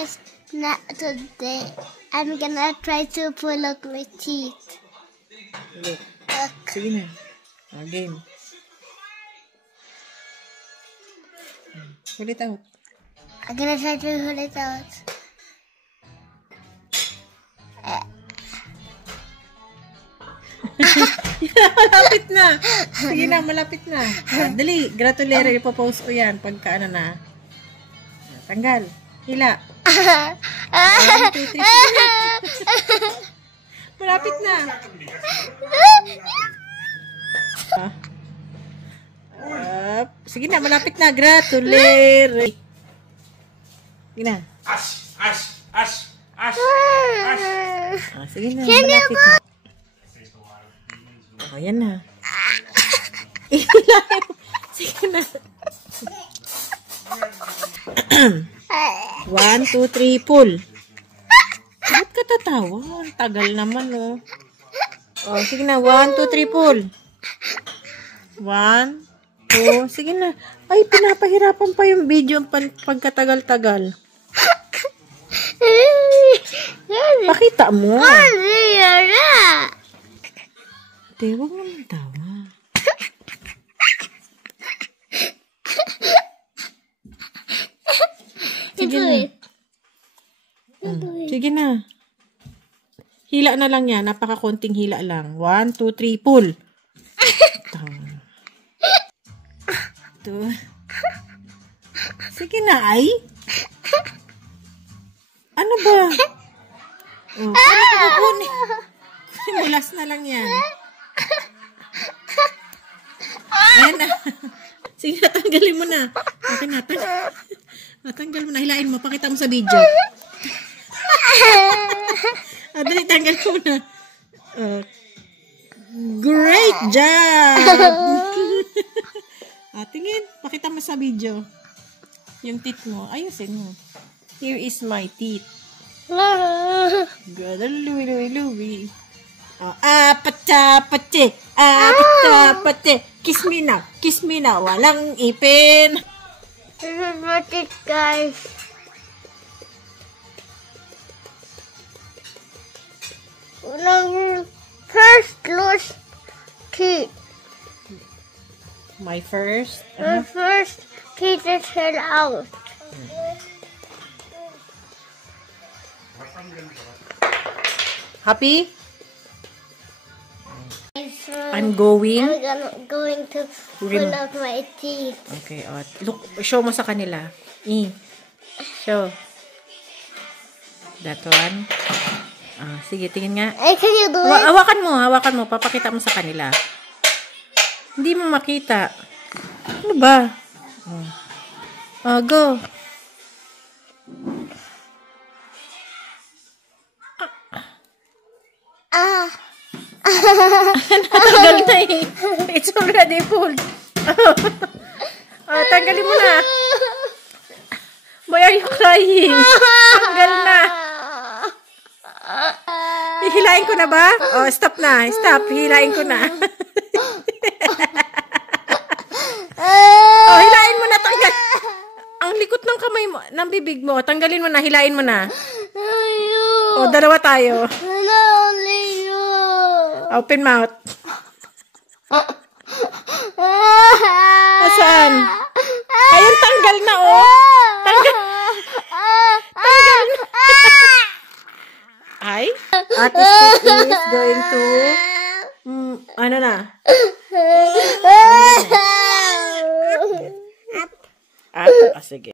guys, not today. I'm gonna try to pull out my teeth. Look. Sige na. Game. Pull it out. I'm gonna try to pull it out. Malapit na. Sige na, malapit na. Dali, gratulere. Ipopost ko yan pagka ano na. Tanggal. Hila. 1, 2, 3. Malapit na. Sige na, malapit na. Gratulere. Sige na. Sige na, malapit na. Oh, yan na. Sige na. 1, 2, 3, pull. Ba't ka tatawa? Tagal naman, oh. Oh, sige na. 1, 2, 3, pull. 1, 2, sige na. Ay, pinapahirapan pa yung video pagkatagal-tagal. Pakita mo. Te, huwag mo nang tawa. Sige na. Sige na. Hila na lang yan. Napaka-konting hila lang. 1, 2, 3, pull. 2. Sige na, ay. Ano ba? Oh, ano ba? Simulas na lang yan. Ayan na. Sige, tanggalin mo na. Okay na, tanggal mo na. Hilain mo. Pakita mo sa video. Dali, tanggal mo na. Great job! Tingin. Pakita mo sa video. Yung teeth mo. Ayusin mo. Here is my teeth. Good. Luwi. Apatapate. Kiss me now. Kiss me now. Walang ipin. This is my teeth, guys. First loose teeth. My first. My first teeth is fell out. Happy? I'm going to pull out my teeth. Okay, look, show mo sa kanila. Show. That one. Sige, tingin nga. Can you do it? Hawakan mo. Papakita mo sa kanila. Hindi mo makita. Ano ba? Go. Natanggal na eh. It's already full. Tanggalin mo na. Why are you crying? Tanggal na. Hihilain ko na ba? Stop na. Stop. Hihilain ko na. Hilain mo na. Tanggal. Ang likot ng kamay mo, ng bibig mo. Tanggalin mo na. Hilain mo na. Dalawa tayo. Open mouth. Saan? Ayun, tanggal na, oh. Tanggal na. Ay? Ate Steve is going to, ano na?